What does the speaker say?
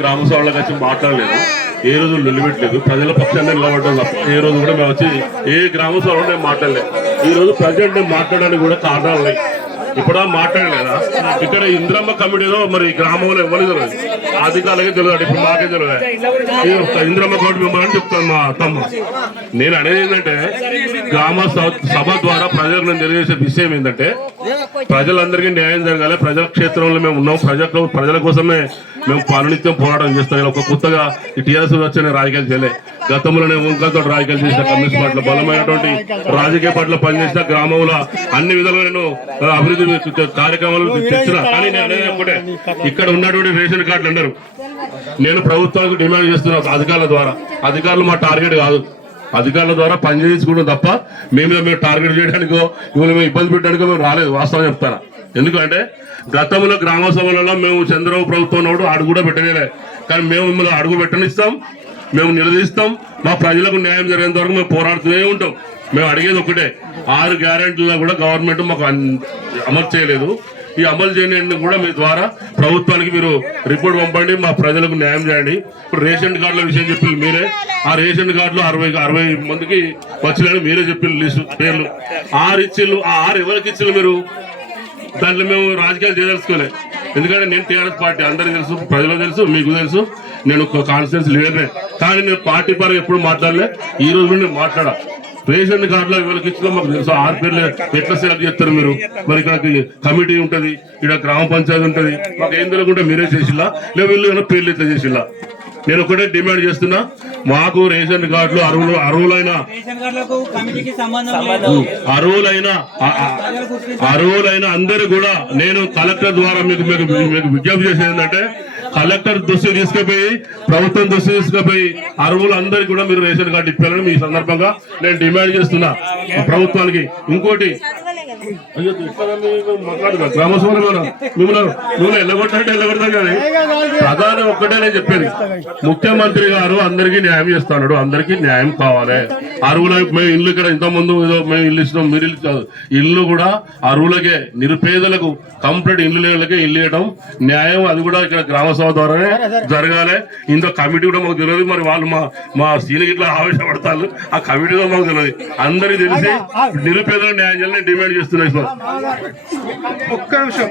గ్రామ సభలకు వచ్చి మాట్లాడలేదు, ఏ రోజు నిలబెట్టలేదు, ప్రజల పక్షాన్ని నిలబడ్డం తప్ప ఏ రోజు కూడా మేము వచ్చి ఏ గ్రామ సభలో నేను మాట్లాడలేదు. ఈ రోజు ప్రజెంట్ నేను మాట్లాడడానికి కూడా కారణాలు ఉన్నాయి. ఇప్పుడు మాట్లాడలేదా? ఇక్కడ ఇంద్రమ్మ కమిటీలో మరి గ్రామంలో ఎవరికి తెలియదు, అధికారులకే తెలియదు, ఇప్పుడు మాకే తెలియదు. ఇంద్రమ్మ కమిటీ మెంబర్ అని చెప్తాను మా తమ్ము. నేను అనేది ఏంటంటే గ్రామ సభ ద్వారా ప్రజలకు నేను తెలియజేసే విషయం ఏంటంటే ప్రజలందరికీ న్యాయం జరగాలి. ప్రజల క్షేత్రంలో మేము ఉన్నాం, ప్రజల కోసమే మేము పనునిత్యం పోరాటం చేస్తాం. ఒక కొత్తగా ఈ టీఆర్ఎస్ వచ్చే రాజకీయాలు చేయలే. గతంలోనే ఓంకాతో రాజకీయాలు చేసిన కమ్యూనిస్ట్ పార్టీలో బలమైనటువంటి రాజకీయ పార్టీలో పనిచేసిన గ్రామంలో అన్ని విధాలుగా నేను అభివృద్ధి కార్యక్రమాలు తెచ్చిన. కానీ నేను అనేది ఒకటే, ఇక్కడ ఉన్నటువంటి రేషన్ కార్డులు అందరూ నేను ప్రభుత్వానికి డిమాండ్ చేస్తున్నా అధికారులు మా టార్గెట్ కాదు. అధికారుల ద్వారా పనిచేయించుకోవడం తప్ప మేము టార్గెట్ చేయడానికో ఇవాళ మేము ఇబ్బంది పెట్టడానికో మేము రాలేదు. వాస్తవం చెప్తారా? ఎందుకంటే గతంలో గ్రామ సభలలో మేము చంద్రబాబు ప్రభుత్వం ఉన్నప్పుడు అడుగు కూడా పెట్టలేదు. కానీ మేము మిమ్మల్ని అడుగు పెట్టనిస్తాం, మేము నిలదీస్తాం. మా ప్రజలకు న్యాయం జరిగేంత వరకు మేము పోరాడుతూనే ఉంటాం. మేము అడిగేది ఒకటే, 6 గ్యారెంటీలను కూడా గవర్నమెంట్ మాకు అమలు చేయలేదు. ఈ అమలు చేయడానికి కూడా మీ ద్వారా ప్రభుత్వానికి మీరు రిపోర్ట్ పంపండి, మా ప్రజలకు న్యాయం చేయండి. ఇప్పుడు రేషన్ కార్డుల విషయం చెప్పి మీరే, ఆ రేషన్ కార్డులు 60 మందికి వచ్చినాయని మీరే చెప్పిన లిస్టు పేర్లు 6 ఇచ్చిళ్ళు. ఆ 6 ఎవరికి ఇచ్చిళ్ళు మీరు? దాంట్లో మేము రాజకీయాలు చేయదలుచుకోలే. ఎందుకంటే నేను టీఆర్ఎస్ పార్టీ అందరికీ తెలుసు, ప్రజలకు తెలుసు, మీకు తెలుసు. నేను కాన్స్టిట్యూన్సీ లీడర్నే. కానీ నేను పార్టీ పరంగా ఎప్పుడు మాట్లాడలే. ఈ రోజు నుండి మాట్లాడా. రేషన్ కార్డులో ఎవరికి ఇచ్చినా మాకు తెలుసు. 6 పేర్లు ఎట్లా సెలెక్ట్ చేస్తారు మీరు? మరి ఇక్కడ కమిటీ ఉంటుంది, ఇక్కడ గ్రామ పంచాయతీ ఉంటుంది. మాకు ఏం తెలియకుండా మీరే చేసిల్లా, లేదా వీళ్ళు పేర్లు ఎట్లా చేసిల్లా? నేను ఒకటే డిమాండ్ చేస్తున్నా, మాకు రేషన్ కార్డులు అర్హులైన అందరూ కూడా నేను కలెక్టర్ ద్వారా మీకు విజ్ఞప్తి చేసేది ఏంటంటే, కలెక్టర్ దృష్టి తీసుకుపోయి ప్రభుత్వం దృష్టి తీసుకుపోయి అర్హులందరికీ కూడా మీరు రేషన్ కార్డు ఇప్పాలని మీ సందర్భంగా నేను డిమాండ్ చేస్తున్నా ప్రభుత్వానికి. ఇంకోటి, అయ్యో మాట్లాడుతున్నా గ్రామసభలో మిమ్మల్ని ఎల్లగొట్టాం కానీ ప్రధాని ఒక్కటే నేను చెప్పేది, ముఖ్యమంత్రి గారు అందరికీ న్యాయం చేస్తున్నాడు. అందరికీ న్యాయం కావాలి. అరువులకు మేము ఇల్లు ఇక్కడ ఇంతకుముందు మేము ఇల్లు ఇస్తున్నాం, మీరు ఇల్లు కాదు, ఇల్లు కూడా అరువులకే, నిరుపేదలకు కంప్లీట్ ఇల్లు లేలకే ఇల్లు ఇవ్వడం న్యాయం. అది కూడా ఇక్కడ గ్రామసభ ద్వారానే జరగాలి. ఇంత కమిటీ కూడా మాకు తెలియదు. మరి వాళ్ళు మా సీనియర్ ఇట్లా ఆవేశపడతారు. ఆ కమిటీ కూడా మాకు తెలియదు. అందరికీ తెలిసి నిరుపేదలకు న్యాయం చేయాలని డిమాండ్ చేస్తున్నాయి సార్. ఒక్క నిమిషం.